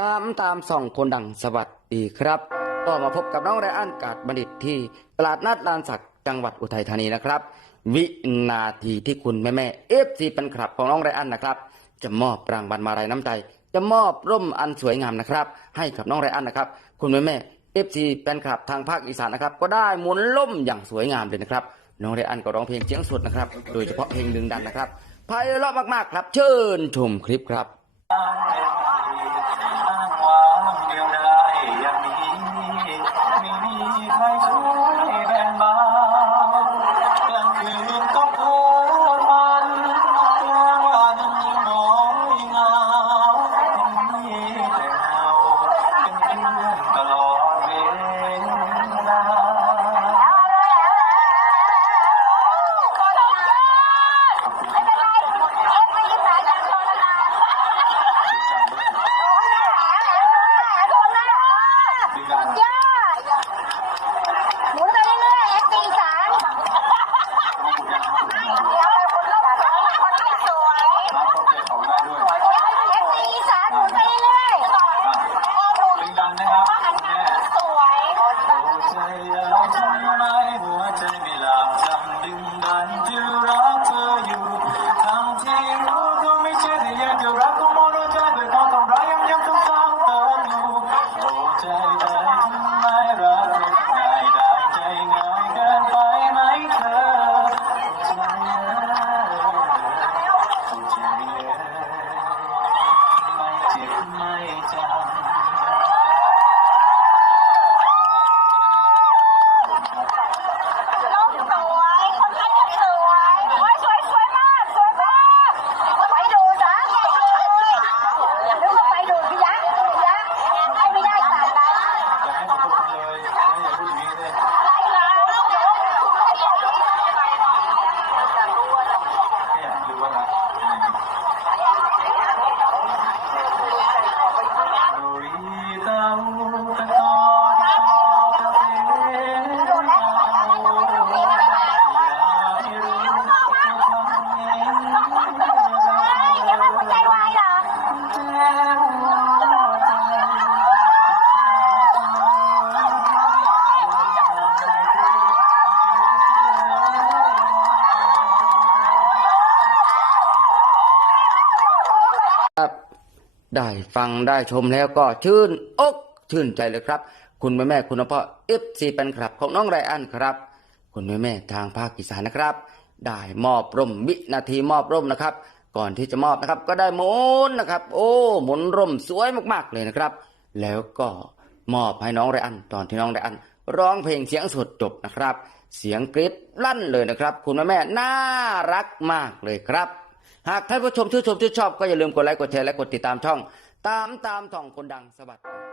ตามตามส่องคนดังสวัสดีครับ ก็มาพบกับน้องไรอันกาดบัณฑิตที่ตลาดนัดลานสักจังหวัดอุทัยธานีนะครับ วินาทีที่คุณแม่แม่เอฟซีเป็นครับของน้องไรอันนะครับ จะมอบรางวัลมาลัยน้ำใจ จะมอบร่มอันสวยงามนะครับ ให้กับน้องไรอันนะครับ คุณแม่แม่เอฟซีเป็นครับทางภาคอีสานนะครับ ก็ได้หมุนล่มอย่างสวยงามเลยนะครับน้องไรอันก็ร้องเพลงเสียงสดนะครับ โดยเฉพาะเพลงดึงดันนะครับไพเราะมากๆครับ เชิญชมคลิปครับ จ็บไม่จำ น้องสวยคนไทยก็สวยโอ้ยสวยสวยมากสวยมากไปดูจ้ะไปเลยหรือว่าไปดูพี่ยักษ์พี่ยักษ์ให้ไม่ได้สายไป จะให้หมดทุกคนเลยไม่อย่าพูดอย่างนี้เลยไม่อยากรู้ว่ารักเรารีเต้าตะกอนตะเตงเต้าอยากให้รู้ว่าทำเอง ใจวายเหรอ ครับ ได้ฟังได้ชมแล้วก็ชื่นอกชื่นใจเลยครับ คุณแม่แม่คุณพ่อเอฟซีเป็นครับของน้องไรอันครับ คุณแม่แม่ทางภาคอีสานนะครับ ได้มอบร่มวินาทีมอบร่มนะครับ ก่อนที่จะมอบนะครับ ก็ได้หมุนนะครับ โอ้หมุนร่มสวยมากๆเลยนะครับ แล้วก็มอบให้น้องไรอันตอนที่น้องไรอัน ร้องเพลงเสียงสดจบนะครับ เสียงกรี๊ดลั่นเลยนะครับ คุณแม่แม่น่ารักมากเลยครับ หากท่านผู้ชมชื่นชมชื่นชอบก็อย่าลืมกดไลค์กดแชร์และกดติดตามช่อง ตามตามท่องคนดังสวัสดี